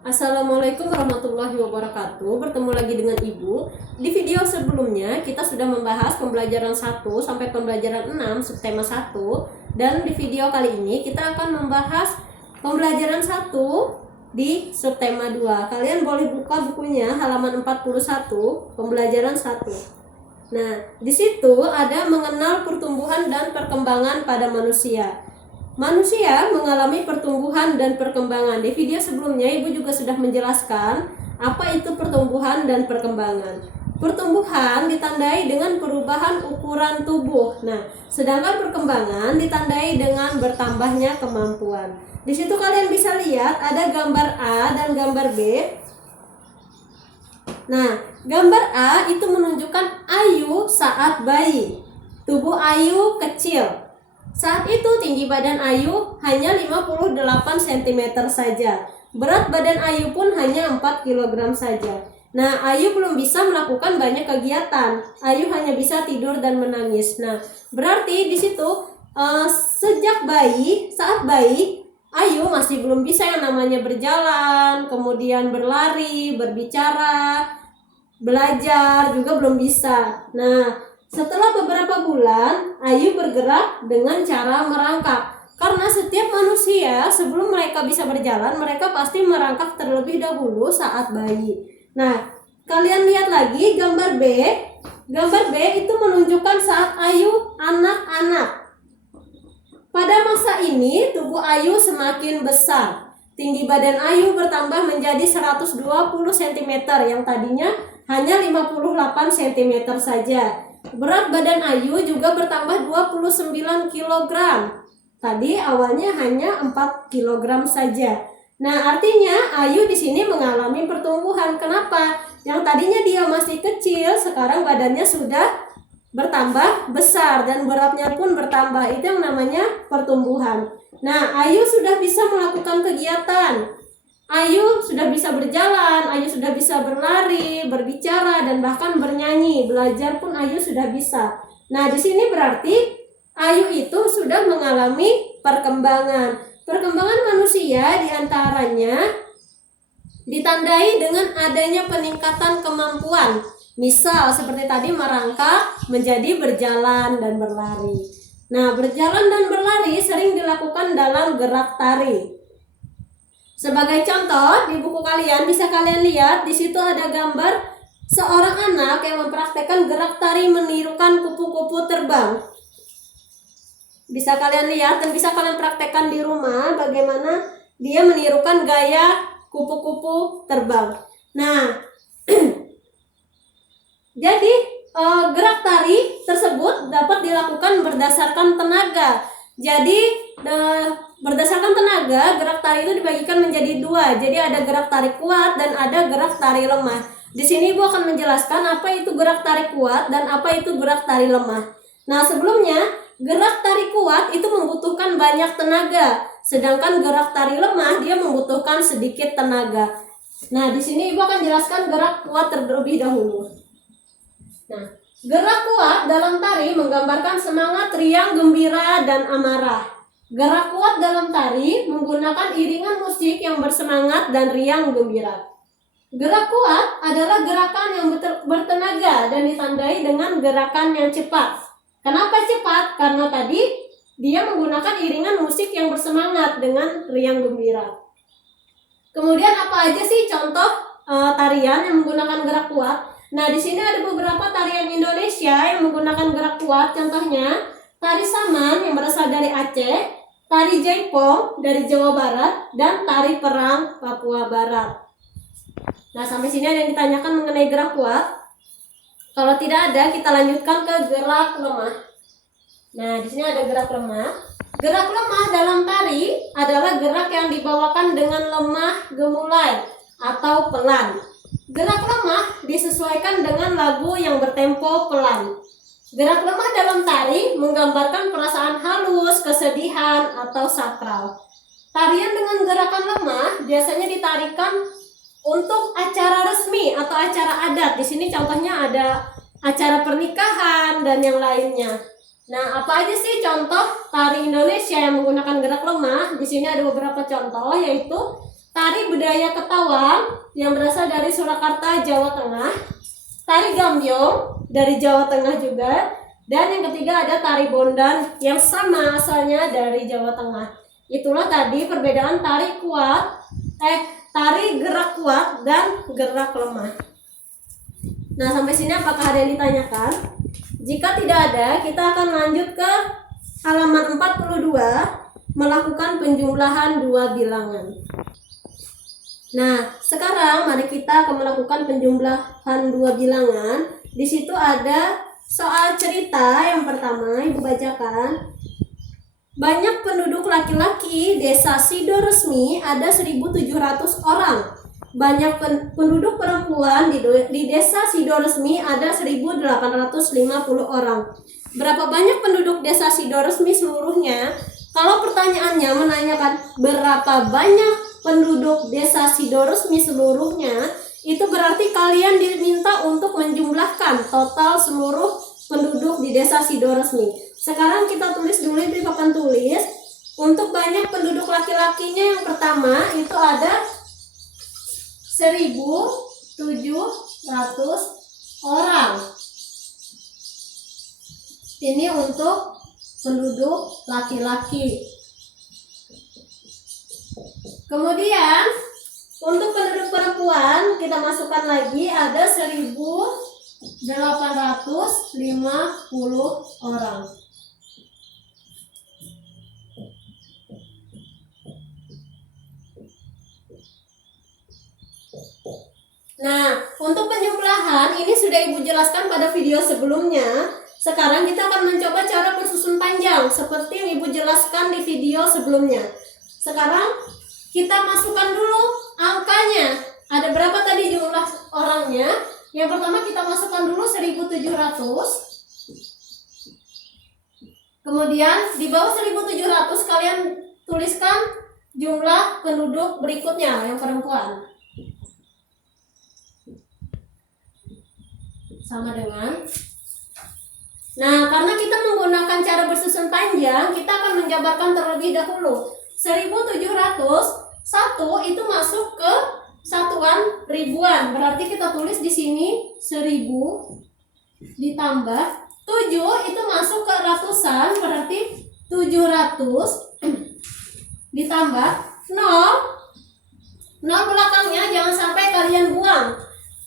Assalamualaikum warahmatullahi wabarakatuh. Bertemu lagi dengan Ibu. Di video sebelumnya kita sudah membahas pembelajaran 1 sampai pembelajaran 6 subtema 1, dan di video kali ini kita akan membahas pembelajaran 1 di subtema 2. Kalian boleh buka bukunya halaman 41, pembelajaran 1. Nah, di situ ada mengenal pertumbuhan dan perkembangan pada manusia. Manusia mengalami pertumbuhan dan perkembangan. Di video sebelumnya Ibu juga sudah menjelaskan apa itu pertumbuhan dan perkembangan. Pertumbuhan ditandai dengan perubahan ukuran tubuh. Nah, sedangkan perkembangan ditandai dengan bertambahnya kemampuan. Di situ kalian bisa lihat ada gambar A dan gambar B. Nah, gambar A itu menunjukkan Ayu saat bayi. Tubuh Ayu kecil. Saat itu tinggi badan Ayu hanya 58 cm saja. Berat badan Ayu pun hanya 4 kg saja. Nah, Ayu belum bisa melakukan banyak kegiatan. Ayu hanya bisa tidur dan menangis. Nah, berarti di situ sejak saat bayi, Ayu masih belum bisa yang namanya berjalan, kemudian berlari, berbicara, belajar juga belum bisa. Nah, setelah beberapa bulan, Ayu bergerak dengan cara merangkak. Karena setiap manusia sebelum mereka bisa berjalan, mereka pasti merangkak terlebih dahulu saat bayi. Nah, kalian lihat lagi gambar B. Gambar B itu menunjukkan saat Ayu anak-anak. Pada masa ini, tubuh Ayu semakin besar. Tinggi badan Ayu bertambah menjadi 120 cm yang tadinya hanya 58 cm saja. Berat badan Ayu juga bertambah 29 kg. Tadi awalnya hanya 4 kg saja. Nah, artinya Ayu di sini mengalami pertumbuhan. Kenapa? Yang tadinya dia masih kecil, sekarang badannya sudah bertambah besar dan beratnya pun bertambah. Itu yang namanya pertumbuhan. Nah, Ayu sudah bisa melakukan kegiatan. Ayu sudah bisa berjalan, Ayu sudah bisa berlari, berbicara, dan bahkan bernyanyi. Belajar pun Ayu sudah bisa. Nah, di sini berarti Ayu itu sudah mengalami perkembangan. Perkembangan manusia diantaranya ditandai dengan adanya peningkatan kemampuan. Misal seperti tadi merangkak menjadi berjalan dan berlari. Nah, berjalan dan berlari sering dilakukan dalam gerak tari. Sebagai contoh, di buku kalian bisa kalian lihat di situ ada gambar seorang anak yang mempraktekkan gerak tari menirukan kupu-kupu terbang. Bisa kalian lihat dan bisa kalian praktekkan di rumah bagaimana dia menirukan gaya kupu-kupu terbang. Nah, jadi gerak tari tersebut dapat dilakukan berdasarkan tenaga. Jadi berdasarkan tenaga, gerak tari itu dibagikan menjadi dua. Jadi ada gerak tari kuat dan ada gerak tari lemah. Di sini Ibu akan menjelaskan apa itu gerak tari kuat dan apa itu gerak tari lemah. Nah, sebelumnya gerak tari kuat itu membutuhkan banyak tenaga, sedangkan gerak tari lemah dia membutuhkan sedikit tenaga. Nah, di sini Ibu akan jelaskan gerak kuat terlebih dahulu. Nah, gerak kuat dalam tari menggambarkan semangat, riang, gembira, dan amarah. Gerak kuat dalam tari menggunakan iringan musik yang bersemangat dan riang gembira. Gerak kuat adalah gerakan yang bertenaga dan ditandai dengan gerakan yang cepat. Kenapa cepat? Karena tadi dia menggunakan iringan musik yang bersemangat dengan riang gembira. Kemudian apa aja sih contoh tarian yang menggunakan gerak kuat? Nah, di sini ada beberapa tarian Indonesia yang menggunakan gerak kuat. Contohnya tari Saman yang berasal dari Aceh, tari Jaipong dari Jawa Barat, dan tari Perang Papua Barat. Nah, sampai sini ada yang ditanyakan mengenai gerak kuat? Kalau tidak ada, kita lanjutkan ke gerak lemah. Nah, di sini ada gerak lemah. Gerak lemah dalam tari adalah gerak yang dibawakan dengan lemah gemulai atau pelan. Gerak lemah disesuaikan dengan lagu yang bertempo pelan. Gerak lemah dalam tari menggambarkan perasaan halus, kesedihan, atau sakral. Tarian dengan gerakan lemah biasanya ditarikan untuk acara resmi atau acara adat. Di sini contohnya ada acara pernikahan dan yang lainnya. Nah, apa aja sih contoh tari Indonesia yang menggunakan gerak lemah? Di sini ada beberapa contoh, yaitu tari budaya Ketawang yang berasal dari Surakarta, Jawa Tengah, tari Gambyong dari Jawa Tengah juga, dan yang ketiga ada tari Bondan yang sama asalnya dari Jawa Tengah. Itulah tadi perbedaan tari gerak kuat dan gerak lemah. Nah, sampai sini apakah ada yang ditanyakan? Jika tidak ada, kita akan lanjut ke halaman 42, melakukan penjumlahan dua bilangan. Nah, sekarang mari kita akan melakukan penjumlahan dua bilangan. Di situ ada soal cerita yang pertama, Ibu bacakan. Banyak penduduk laki-laki desa Sidoresmi ada 1.700 orang. Banyak penduduk perempuan di desa Sidoresmi ada 1.850 orang. Berapa banyak penduduk desa Sidoresmi seluruhnya? Kalau pertanyaannya menanyakan berapa banyak penduduk desa Sidoresmi seluruhnya, itu berarti kalian diminta untuk menjumlahkan total seluruh penduduk di desa Sidoresmi. Sekarang kita tulis dulu di papan tulis. Untuk banyak penduduk laki-lakinya yang pertama itu ada 1.700 orang. Ini untuk penduduk laki-laki. Kemudian untuk penduduk perempuan kita masukkan lagi ada 1.850 orang. Nah, untuk penjumlahan ini sudah Ibu jelaskan pada video sebelumnya. Sekarang kita akan mencoba cara bersusun panjang seperti yang Ibu jelaskan di video sebelumnya. Sekarang kita masukkan dulu angkanya. Ada berapa tadi jumlah orangnya? Yang pertama kita masukkan dulu 1.700. Kemudian di bawah 1.700 kalian tuliskan jumlah penduduk berikutnya yang perempuan. Sama dengan. Nah, karena kita menggunakan cara bersusun panjang, kita akan menjabarkan terlebih dahulu. 1.700, 1 itu masuk ke satuan ribuan. Berarti kita tulis di sini 1.000 ditambah 7 itu masuk ke ratusan, berarti 700 ditambah 0. 0 belakangnya jangan sampai kalian buang.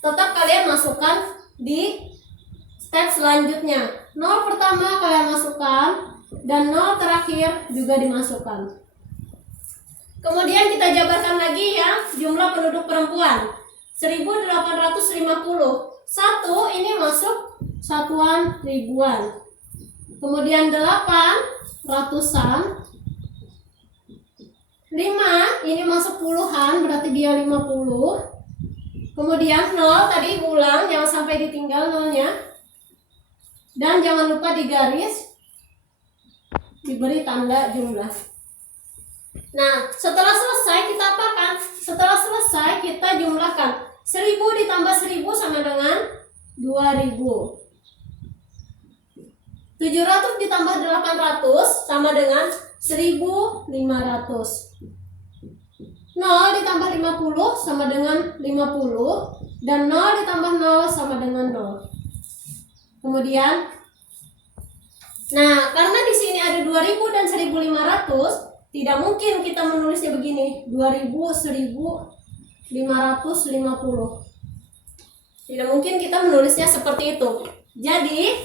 Tetap kalian masukkan di step selanjutnya. 0 pertama kalian masukkan dan 0 terakhir juga dimasukkan. Kemudian kita jabarkan lagi yang jumlah penduduk perempuan 1.850. 1 ini masuk satuan ribuan. Kemudian 8 ratusan. 5 ini masuk puluhan, berarti dia 50. Kemudian 0 tadi ulang, jangan sampai ditinggal 0-nya. Dan jangan lupa digaris, diberi tanda jumlah. Nah, setelah selesai kita apakan? Setelah selesai kita jumlahkan. 1.000 ditambah 1.000 sama dengan 2.000. 700 ditambah 800 sama dengan 1.500. 0 ditambah 50 sama dengan 50 dan 0 ditambah 0 sama dengan 0. Kemudian nah, karena di sini ada 2000 dan 1500, tidak mungkin kita menulisnya begini, 2000 1550. Tidak mungkin kita menulisnya seperti itu. Jadi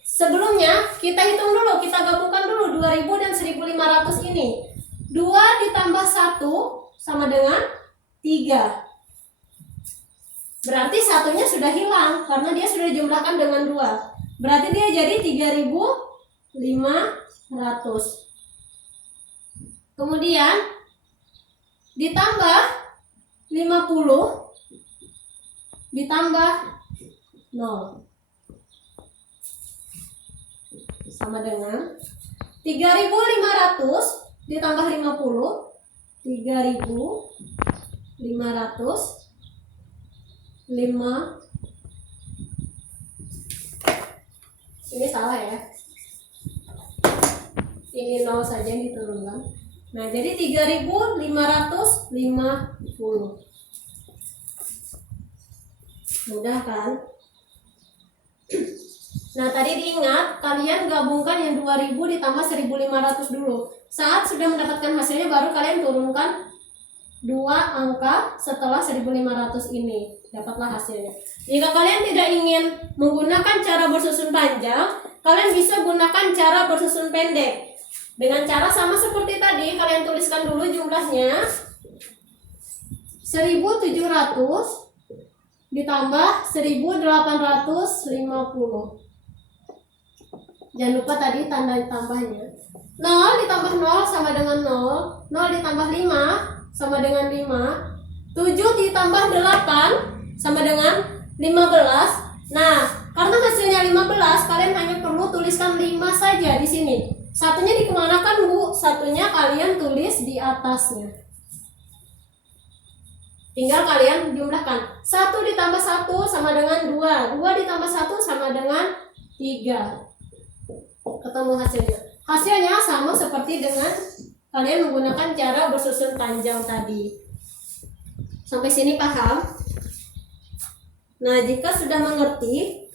sebelumnya kita hitung dulu, kita gabungkan dulu 2000 dan 1500 ini. 2 ditambah 1 sama dengan 3. Berarti satunya sudah hilang karena dia sudah dijumlahkan dengan 2. Berarti dia jadi 3.500. Kemudian ditambah 50 ditambah 0 sama dengan 3.500 ditambah 50, 3.500 ini salah ya, ini 0 saja yang diturunkan. Nah, jadi 3.550. Mudah kan? Nah, tadi diingat, kalian gabungkan yang 2000 ditambah 1500 dulu. Saat sudah mendapatkan hasilnya, baru kalian turunkan 2 angka setelah 1500 ini. Dapatlah hasilnya. Jika kalian tidak ingin menggunakan cara bersusun panjang, kalian bisa gunakan cara bersusun pendek. Dengan cara sama seperti tadi, kalian tuliskan dulu jumlahnya. 1700 ditambah 1850. Jangan lupa tadi tanda tambahnya. 0 ditambah 0 sama dengan 0. 0 ditambah 5 sama dengan 5. 7 ditambah 8 sama dengan 15. Nah, karena hasilnya 15, kalian hanya perlu tuliskan 5 saja di sini. Satunya dikemanakan, Bu? Satunya kalian tulis di atasnya. Tinggal kalian jumlahkan. 1 ditambah 1 sama dengan 2. 2 ditambah 1 sama dengan 3. Ketemu hasilnya. Hasilnya sama seperti dengan kalian menggunakan cara bersusun panjang tadi. Sampai sini paham? Nah, jika sudah mengerti,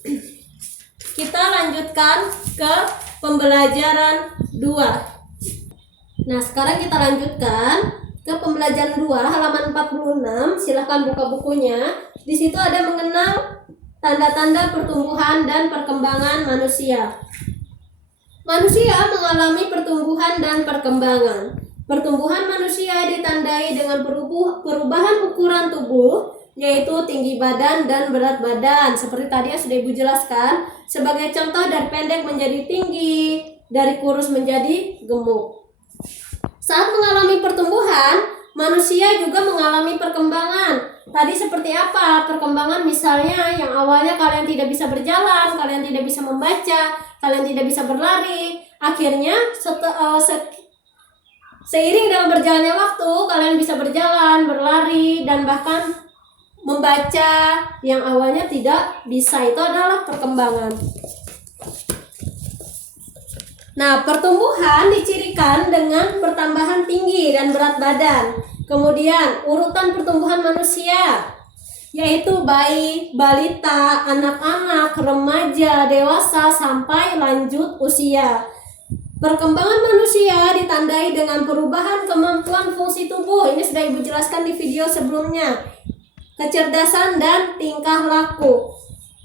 kita lanjutkan ke pembelajaran 2. Nah, sekarang kita lanjutkan ke pembelajaran 2, halaman 46. Silahkan buka bukunya. Di situ ada mengenal tanda-tanda pertumbuhan dan perkembangan manusia. Manusia mengalami pertumbuhan dan perkembangan. Pertumbuhan manusia ditandai dengan perubahan ukuran tubuh, yaitu tinggi badan dan berat badan. Seperti tadi yang sudah Ibu jelaskan, sebagai contoh dari pendek menjadi tinggi, dari kurus menjadi gemuk. Saat mengalami pertumbuhan, manusia juga mengalami perkembangan. Tadi seperti apa perkembangan? Misalnya yang awalnya kalian tidak bisa berjalan, kalian tidak bisa membaca, kalian tidak bisa berlari. Akhirnya seiring dengan berjalannya waktu, kalian bisa berjalan, berlari, dan bahkan membaca yang awalnya tidak bisa. Itu adalah perkembangan. Nah, pertumbuhan dicirikan dengan pertambahan tinggi dan berat badan. Kemudian, urutan pertumbuhan manusia, yaitu bayi, balita, anak-anak, remaja, dewasa, sampai lanjut usia. Perkembangan manusia ditandai dengan perubahan kemampuan fungsi tubuh. Ini sudah Ibu jelaskan di video sebelumnya. Kecerdasan dan tingkah laku.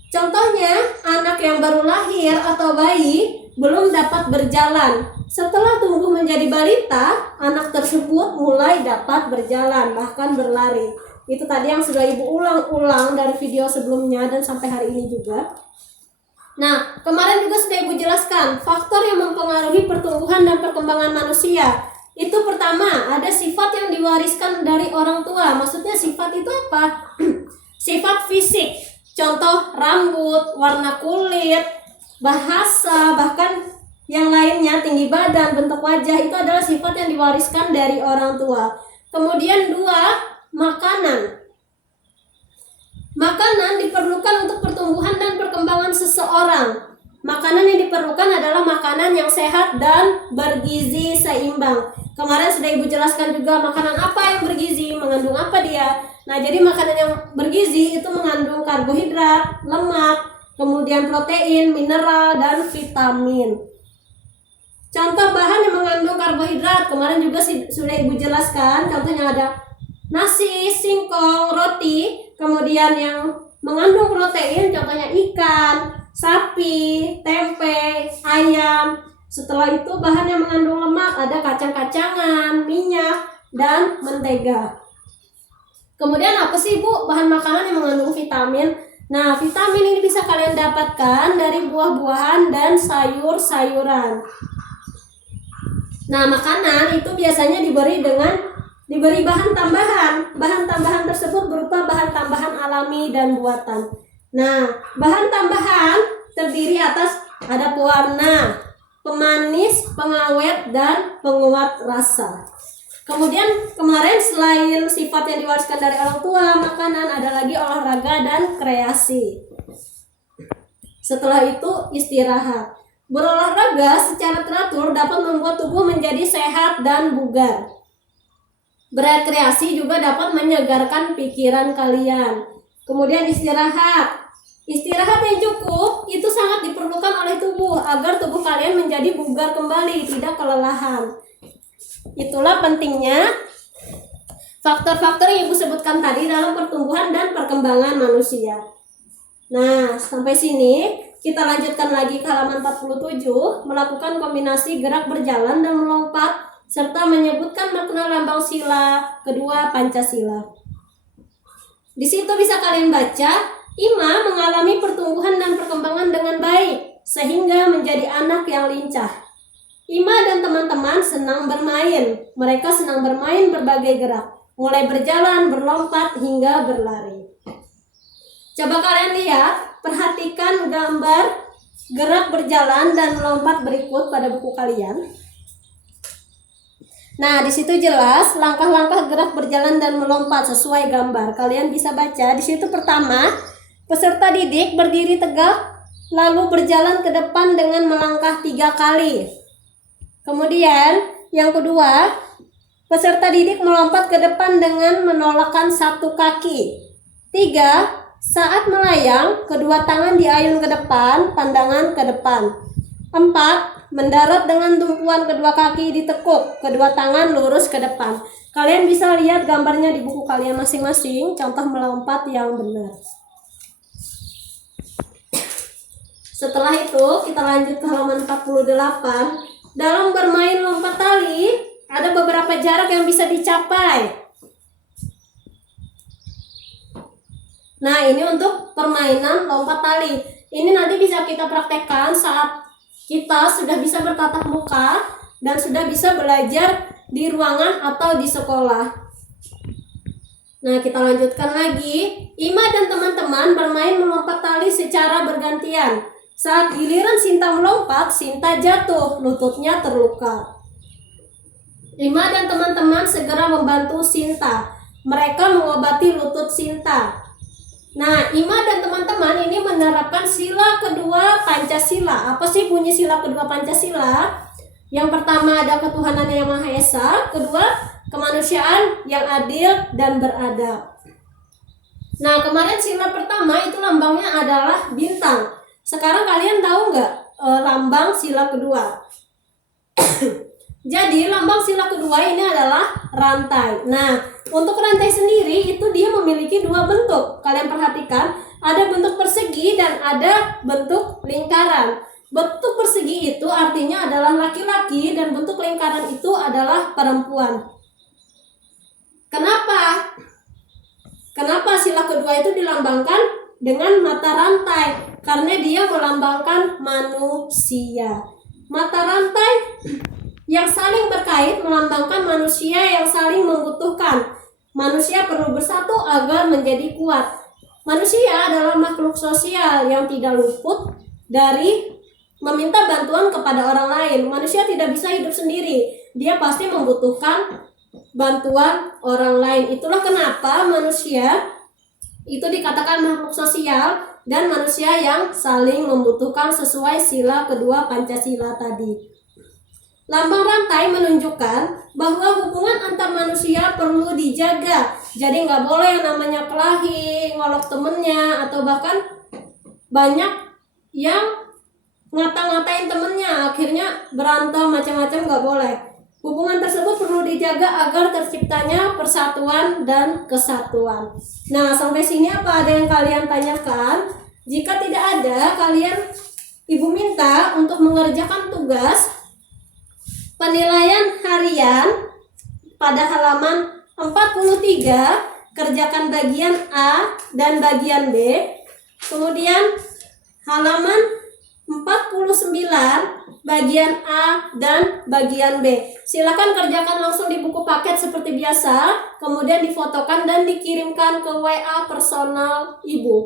Contohnya, anak yang baru lahir atau bayi belum dapat berjalan. Setelah tumbuh menjadi balita, anak tersebut mulai dapat berjalan, bahkan berlari. Itu tadi yang sudah Ibu ulang-ulang dari video sebelumnya dan sampai hari ini juga. Nah, kemarin juga sudah Ibu jelaskan faktor yang mempengaruhi pertumbuhan dan perkembangan manusia. Itu pertama, ada sifat yang diwariskan dari orang tua. Maksudnya sifat itu apa? Sifat fisik. Contoh rambut, warna kulit, bahasa, bahkan yang lainnya, tinggi badan, bentuk wajah, itu adalah sifat yang diwariskan dari orang tua. Kemudian 2, makanan. Makanan diperlukan untuk pertumbuhan dan perkembangan seseorang. Makanan yang diperlukan adalah makanan yang sehat dan bergizi seimbang. Kemarin sudah Ibu jelaskan juga makanan apa yang bergizi, mengandung apa dia. Nah, jadi makanan yang bergizi itu mengandung karbohidrat, lemak, kemudian protein, mineral, dan vitamin. Contoh bahan yang mengandung karbohidrat, kemarin juga sudah Ibu jelaskan. Contohnya ada nasi, singkong, roti. Kemudian yang mengandung protein, contohnya ikan, sapi, tempe, ayam. Setelah itu bahan yang mengandung lemak, ada kacang-kacangan, minyak, dan mentega. Kemudian apa sih Bu bahan makanan yang mengandung vitamin? Nah, vitamin ini bisa kalian dapatkan dari buah-buahan dan sayur-sayuran. Nah, makanan itu biasanya diberi bahan tambahan. Bahan tambahan tersebut berupa bahan tambahan alami dan buatan. Nah, bahan tambahan terdiri atas ada pewarna, pemanis, pengawet, dan penguat rasa. Kemudian kemarin selain sifat yang diwariskan dari orang tua, makanan, ada lagi olahraga dan kreasi. Setelah itu istirahat. Berolahraga secara teratur dapat membuat tubuh menjadi sehat dan bugar. Berekreasi juga dapat menyegarkan pikiran kalian. Kemudian istirahat. Istirahat yang cukup itu sangat diperlukan oleh tubuh agar tubuh kalian menjadi bugar kembali, tidak kelelahan. Itulah pentingnya faktor-faktor yang Ibu sebutkan tadi dalam pertumbuhan dan perkembangan manusia. Nah, sampai sini kita lanjutkan lagi ke halaman 47, melakukan kombinasi gerak berjalan dan melompat serta menyebutkan makna lambang sila kedua Pancasila. Di situ bisa kalian baca, Ima mengalami pertumbuhan dan perkembangan dengan baik sehingga menjadi anak yang lincah. Ima dan teman-teman senang bermain. Mereka senang bermain berbagai gerak, mulai berjalan, berlompat, hingga berlari. Coba kalian lihat, perhatikan gambar gerak berjalan dan melompat berikut pada buku kalian. Nah, di situ jelas langkah-langkah gerak berjalan dan melompat sesuai gambar. Kalian bisa baca di situ. Pertama, peserta didik berdiri tegak lalu berjalan ke depan dengan melangkah 3 kali. Kemudian, yang kedua, peserta didik melompat ke depan dengan menolakkan 1 kaki. 3, saat melayang, kedua tangan diayun ke depan, pandangan ke depan. 4, mendarat dengan tumpuan kedua kaki ditekuk, kedua tangan lurus ke depan. Kalian bisa lihat gambarnya di buku kalian masing-masing, contoh melompat yang benar. Setelah itu, kita lanjut ke halaman 48. Dalam bermain lompat tali, ada beberapa jarak yang bisa dicapai. Nah, ini untuk permainan lompat tali. Ini nanti bisa kita praktekkan saat kita sudah bisa bertatap muka dan sudah bisa belajar di ruangan atau di sekolah. Nah, kita lanjutkan lagi. Ima dan teman-teman bermain melompat tali secara bergantian. Saat giliran Sinta melompat, Sinta jatuh, lututnya terluka. Ima dan teman-teman segera membantu Sinta. Mereka mengobati lutut Sinta. Nah, Ima dan teman-teman ini menerapkan sila kedua Pancasila. Apa sih bunyi sila kedua Pancasila? Yang pertama ada ketuhanan yang Maha Esa, kedua kemanusiaan yang adil dan beradab. Nah, kemarin sila pertama itu lambangnya adalah bintang. Sekarang kalian tahu nggak lambang sila kedua? Jadi lambang sila kedua ini adalah rantai. Nah, untuk rantai sendiri itu dia memiliki 2 bentuk. Kalian perhatikan, ada bentuk persegi dan ada bentuk lingkaran. Bentuk persegi itu artinya adalah laki-laki dan bentuk lingkaran itu adalah perempuan. Kenapa? Kenapa sila kedua itu dilambangkan dengan mata rantai? Karena dia melambangkan manusia. Mata rantai yang saling berkait melambangkan manusia yang saling membutuhkan. Manusia perlu bersatu agar menjadi kuat. Manusia adalah makhluk sosial yang tidak luput dari meminta bantuan kepada orang lain. Manusia tidak bisa hidup sendiri. Dia pasti membutuhkan bantuan orang lain. Itulah kenapa manusia itu dikatakan makhluk sosial dan manusia yang saling membutuhkan sesuai sila kedua Pancasila tadi. Lambang rantai menunjukkan bahwa hubungan antar manusia perlu dijaga. Jadi nggak boleh yang namanya kelahi, ngolok temennya, atau bahkan banyak yang ngata-ngatain temennya, akhirnya berantem macam-macam, nggak boleh. Hubungan tersebut perlu dijaga agar terciptanya persatuan dan kesatuan. Nah, sampai sini apa ada yang kalian tanyakan? Jika tidak ada, Ibu minta untuk mengerjakan tugas penilaian harian pada halaman 43, kerjakan bagian A dan bagian B. Kemudian halaman 49, bagian A dan bagian B. Silakan kerjakan langsung di buku paket seperti biasa, kemudian difotokan dan dikirimkan ke WA personal Ibu.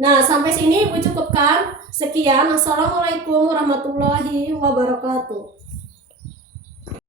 Nah, sampai sini Ibu cukupkan. Sekian. Assalamualaikum warahmatullahi wabarakatuh.